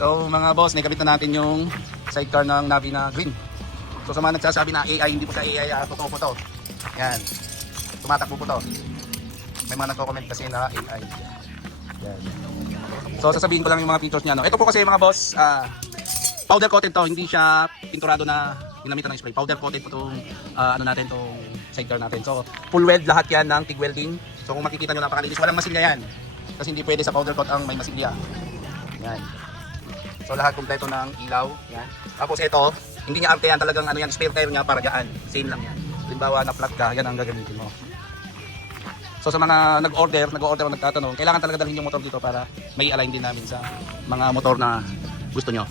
So mga boss, naikabit na natin yung sidecar ng Navi na green. So sa mga nagsasabi na AI, hindi po sa AI, totoo po to. Yan. Tumatakbo po to. May mga nagko-comment kasi na AI. Yan. So sasabihin ko lang yung mga features niya. No? Ito po kasi mga boss, powder coated to. Hindi siya pinturado na ginamitan ng spray. Powder coated po itong ano natin, itong sidecar natin. So full weld lahat yan ng TIG welding. So kung makikita nyo napakalinis, walang masilya yan. Kasi hindi pwede sa powder coat ang may masilya. Yan. So lahat kumpleto ng ilaw, yan. Tapos ito, hindi niya arte yan, talagang ano yan, spare tire niya para dyan. Same lang yan. Halimbawa na flat ka, yan ang gagamitin mo. So sa mga nag-order o nagtatanong, kailangan talaga dalhin yung motor dito para may align din namin sa mga motor na gusto nyo.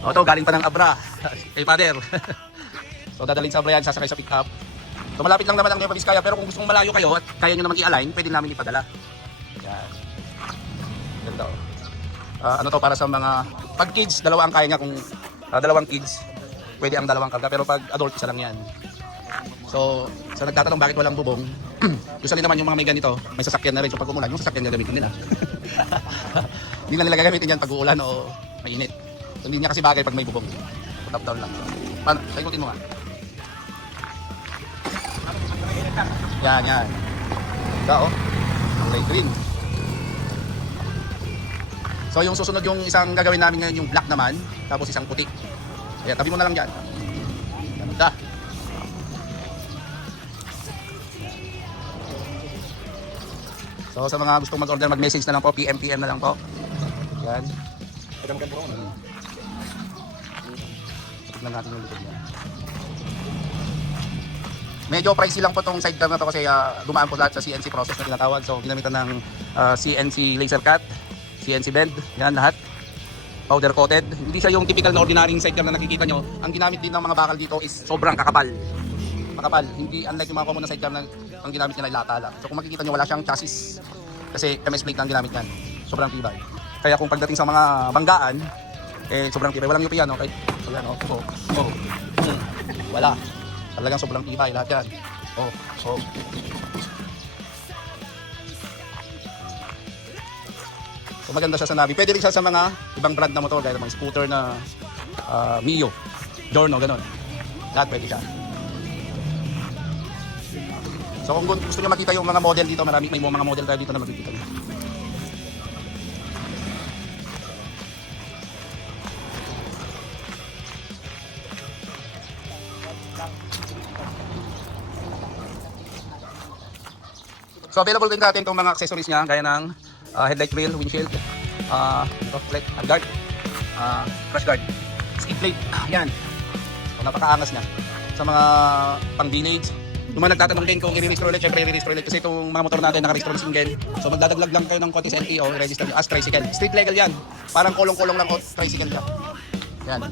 O ito, galing pa ng Abra, kay Father. So dadalhin sa Abra yan, sasakay sa pick up. So malapit lang naman ang Nueva Vizcaya, pero kung gusto mong malayo kayo at kaya nyo naman i-align, pwede namin ipadala. Yan. Ganda o. Ano to, para sa mga pag kids, dalawa ang kaya niya. Kung dalawang kids, pwede ang dalawang karga, pero pag adult, isa lang yan. So sa nagtatanong bakit walang bubong, usually naman yung mga may ganito, may sasakyan na rin. So pag umulan, yung sasakyan gagamitin nila. Hindi na nila gagamitin yan pag uulan o mainit. So, hindi niya kasi bagay pag may bubong. Top down lang. Paano? Saikutin mo nga. Yan, yan. Ika o, ang light green. So yung susunod, yung isang gagawin namin ngayon, yung black naman, tapos isang puti. Kaya tabi mo na lang dyan. Ganda. So sa mga gustong mag-order, mag-message na lang po, PM na lang po. Yan. Tignan natin yung likod niya. Medyo pricey lang po itong sidecar na to kasi dumaan po lahat sa CNC process na tinatawag. So ginamitan ng CNC laser cut, CNC bend, yan lahat. Powder coated. Hindi siya yung typical na ordinaryong sidecar na nakikita nyo. Ang ginamit din ng mga bakal dito is sobrang kakapal. Makapal. Hindi unlike yung mga common na sidecar na ang ginamit nila ay lata lang. So kung makikita nyo, wala siyang chassis. Kasi MS plate lang ginamit yan. Sobrang tibay. Kaya kung pagdating sa mga banggaan, sobrang tibay. Walang yupian, okay? So yan, wala. Talagang sobrang tibay lahat yan. So maganda siya sa Navi. Pwede rin siya sa mga ibang brand na motor, gaya ng mga scooter na Mio, Giorno, gano'n. Lahat pwede siya. So kung gusto niyo makita yung mga model dito, may mga model tayo dito na makikita niyo. So available din natin itong mga accessories niya, gaya ng headlight wheel, windshield, light guard, crash guard, skid plate, yan. So napakaangas niya. Sa mga pang-delayed, yung mga nagtatanong din kung i-restore ulit, syempre i-restore ulit kasi itong mga motor natin naka-restore na single. So magdadaglag lang kayo ng konti sa LTO, i-register nyo as tricycle. Street legal yan. Parang kulong-kulong lang o tricycle siya. Yan.